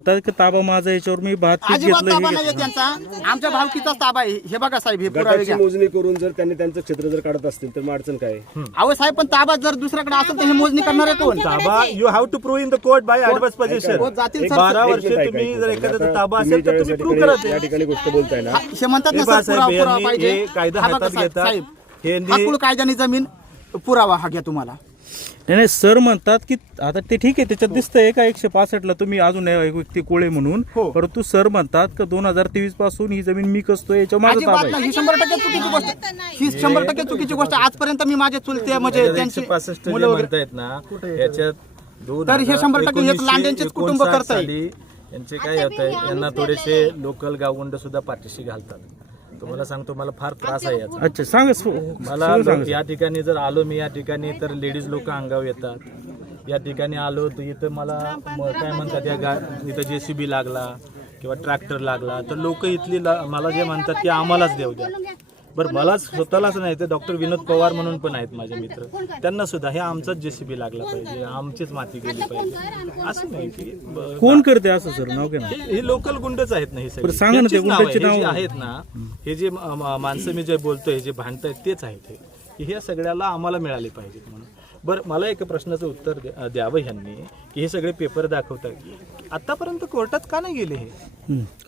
ताबा माझा याच्यावर मी भात पीक अजिबात घेतलं ताबा हे नाहीये घेतलं. त्यांचा, आमच्या भावकीचाच ताबा आहे. हे बघा साहेब, हे पुरावे गटाची घ्या. मोजणी करून जर त्यांनी त्यांचं क्षेत्र जर काढत असतील तर मग अडचण काय आहे? अहो साहेब, पण ताबा जर दुसऱ्याकडे असेल तर हे मोजणी करणार आहे कोण? ताबा you have to prove in the court by advance हो, पोझिशन. जातील सर. 12 एक वर्ष मिनिट तुम्ही ऐका, जर ऐका. एखाद्याचा आता ताबा तुम्ही असेल तर ज्यावेळेस तुम्ही या प्रूव्ह ठिकाणी- करा या ते. ठिकाणी गोष्ट बोलताय ना, हे म्हणतात ना सर, बाळासाहेब पुरावा यांनी पाहिजे. हे कायदा हा बघा हातात साहेब, घेतात. साहेब, यांनी- हक्कुल कायद्याने जमीन पुरावा हा घ्या तुम्हाला. नाही सर म्हणतात की आता ते ठीक आहे, त्याच्यात दिसतंय का 165 ला तुम्ही अजून एक व्यक्ती कोळे म्हणून, हो. परंतु सर म्हणतात की 2023 पासून ही जमीन मी कसतोय याच्यावर माझा ताबा अजिबात आहे. नाही, ही 100% चुकीची गोष्ट. ही 100% चुकीची गोष्ट. आजपर्यंत मी माझे चुलते म्हणजे त्यांची 165 जे मुलं वगैरे. म्हणतायत ना याच्यात तर हे 100% हे लांडेंचेच कुटुंब करताय. यांचे काय होत आहे, यांना थोडेसे लोकल गावगुंड सुद्धा पाठीशी घालतात. तुम्हाला सांगतो, मला फार त्रास आहे याचा. अच्छा सांगा मला सगळं सांगा. या ठिकाणी जर आलो मी या ठिकाणी तर लेडीज लोक अंगावर येतात. या ठिकाणी आलो तर इथं मला काय म्हणतात, इथं JCB लागला किंवा ट्रॅक्टर लागला तर लोक इथली मला जे म्हणतात की आम्हालाच देऊ द्या. बरं, मला स्वतःलाच नाही तर डॉक्टर विनोद पवार म्हणून पण आहेत माझे मित्र, त्यांना सुद्धा हे आमचाच JCB लागला पाहिजे, आमचीच माती गेली पाहिजे असं नाही की कोण करते असं सर, नाव काय ना? हे लोकल गुंडच आहेत ना, हे बरं, सगळे सांगा ना ते त्यांचीच नावं गुंडाची आहे. हे जे नावं. आहेत ना, हे जे माणसं मी जे बोलतोय, जे भांडतायत तेच आहेत हे सगळ्याला आम्हाला मिळाले पाहिजेत म्हणून. बरं, मला एका प्रश्नाचं उत्तर द्यावं ह्यांनी की हे सगळे पेपर दाखवतात, आतापर्यंत कोर्टात का नाही गेले हे?